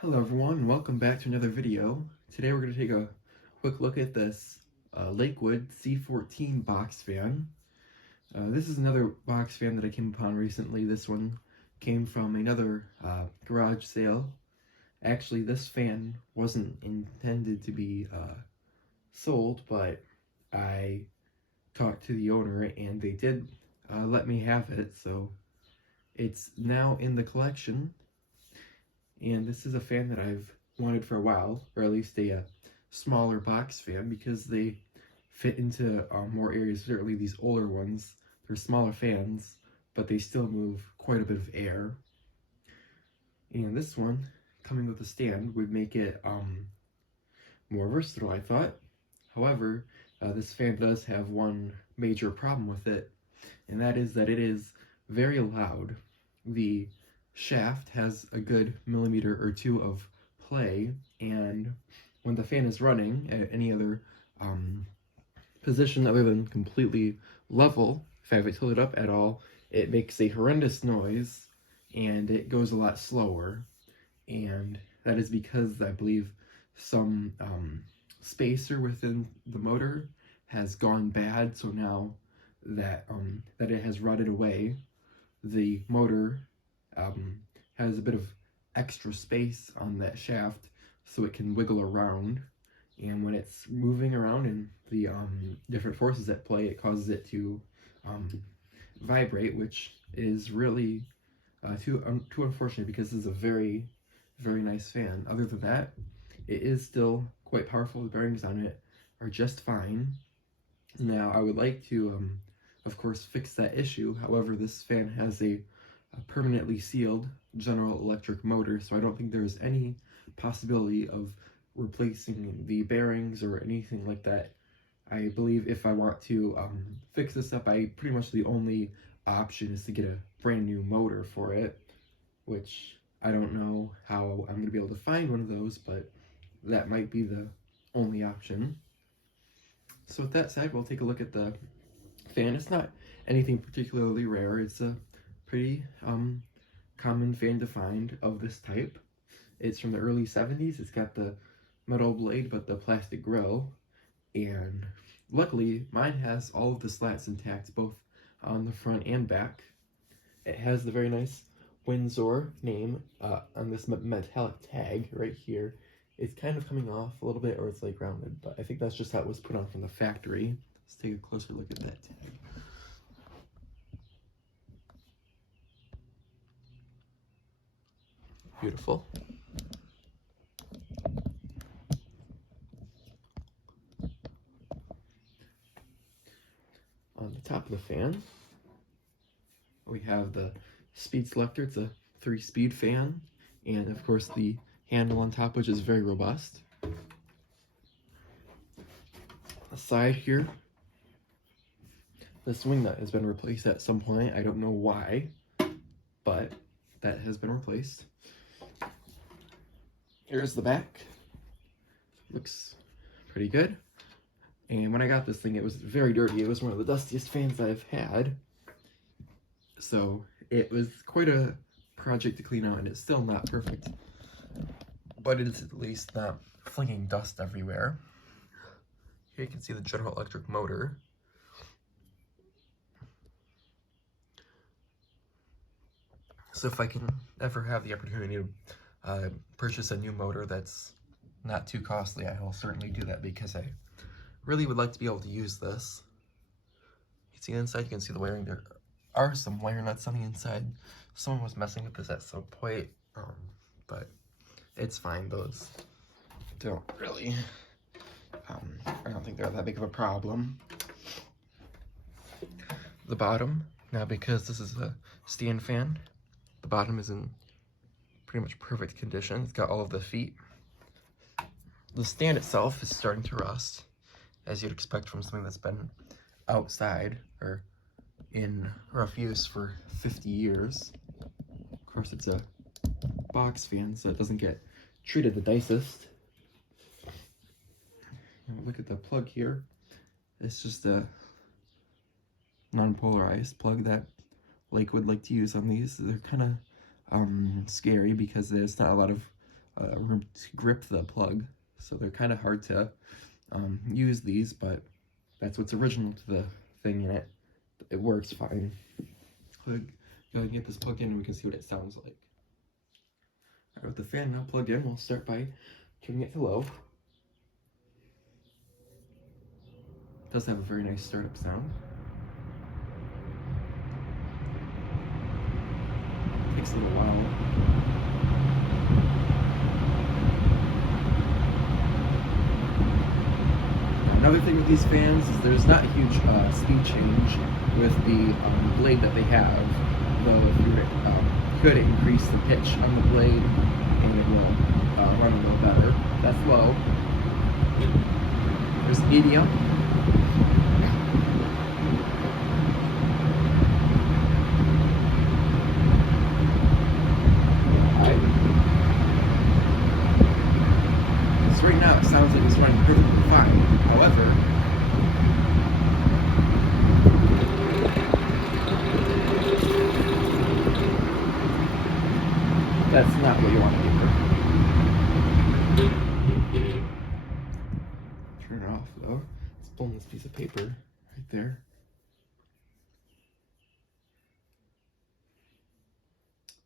Hello everyone, and welcome back to another video. Today we're going to take a quick look at this Lakewood C-14 box fan. This is another box fan that I came upon recently. This one came from another garage sale. Actually, this fan wasn't intended to be sold, but I talked to the owner and they did let me have it, so it's now in the collection. And this is a fan that I've wanted for a while, or at least a smaller box fan, because they fit into more areas. Certainly these older ones, they're smaller fans, but they still move quite a bit of air. And this one, coming with a stand, would make it more versatile, I thought. However, this fan does have one major problem with it, and that is that it is very loud. The shaft has a good millimeter or two of play, and when the fan is running at any other position other than completely level, if I have it tilted up at all, it makes a horrendous noise and it goes a lot slower. And that is because I believe some spacer within the motor has gone bad, so now that it has rotted away, the motor has a bit of extra space on that shaft so it can wiggle around, and when it's moving around and the different forces at play, it causes it to vibrate, which is really too unfortunate, because this is a very nice fan. Other than that, it is still quite powerful. The bearings on it are just fine. Now I would like to of course fix that issue. However, this fan has a permanently sealed General Electric motor, so I don't think there's any possibility of replacing the bearings or anything like that. I believe if I want to fix this up, pretty much the only option is to get a brand new motor for it, which I don't know how I'm going to be able to find one of those, but that might be the only option. So with that said, we'll take a look at the fan. It's not anything particularly rare. It's a pretty common fan to find of this type. It's from the early 70s. It's got the metal blade but the plastic grill, and luckily mine has all of the slats intact, both on the front and back. It has the very nice Windsor name on this metallic tag right here. It's kind of coming off a little bit, or it's like rounded, but I think that's just how it was put on from the factory. Let's take a closer look at that tag. Beautiful. On the top of the fan, we have the speed selector. It's a 3-speed fan, and of course the handle on top, which is very robust. Aside here, the swing nut has been replaced at some point. I don't know why, but that has been replaced. Here's the back. Looks pretty good. And when I got this thing, it was very dirty. It was one of the dustiest fans I've had. So it was quite a project to clean out, and it's still not perfect, but it is at least not flinging dust everywhere. Here you can see the General Electric motor. So if I can ever have the opportunity to purchase a new motor that's not too costly, I will certainly do that, because I really would like to be able to use this. You can see inside, you can see the wiring. There are some wire nuts on the inside. Someone was messing with this at some point, but it's fine. Those don't really, I don't think they're that big of a problem. The bottom, now because this is a stand fan, the bottom is in pretty much perfect condition. It's got all of the feet. The stand itself is starting to rust, as you'd expect from something that's been outside or in rough use for 50 years. Of course, it's a box fan, so it doesn't get treated the nicest. And look at the plug here. It's just a non-polarized plug that Lakewood like to use on these. They're kind of scary because there's not a lot of room to grip the plug, so they're kind of hard to use these, but that's what's original to the thing in it. It works fine. Go ahead and get this plugged in and we can see what it sounds like. Alright, with the fan now plugged in, we'll start by turning it to low. It does have a very nice startup sound. It takes a little while. Another thing with these fans is there's not a huge speed change with the blade that they have, though if you could increase the pitch on the blade and it will run a little better. That's low. There's medium. So right now it sounds like it's running perfectly fine. However, that's not what you want to do. Turn it off though. Let's pull in this piece of paper right there.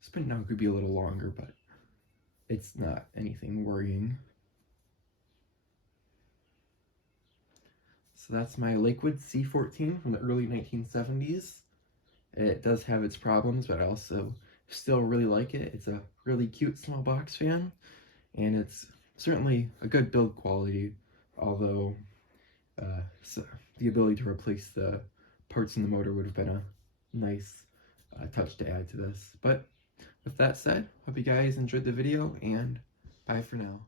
Sprint now could be a little longer, but it's not anything worrying. So that's my Lakewood C-14 from the early 1970s. It does have its problems, but I also still really like it. It's a really cute small box fan, and it's certainly a good build quality, although so the ability to replace the parts in the motor would have been a nice touch to add to this. But with that said, hope you guys enjoyed the video, and bye for now.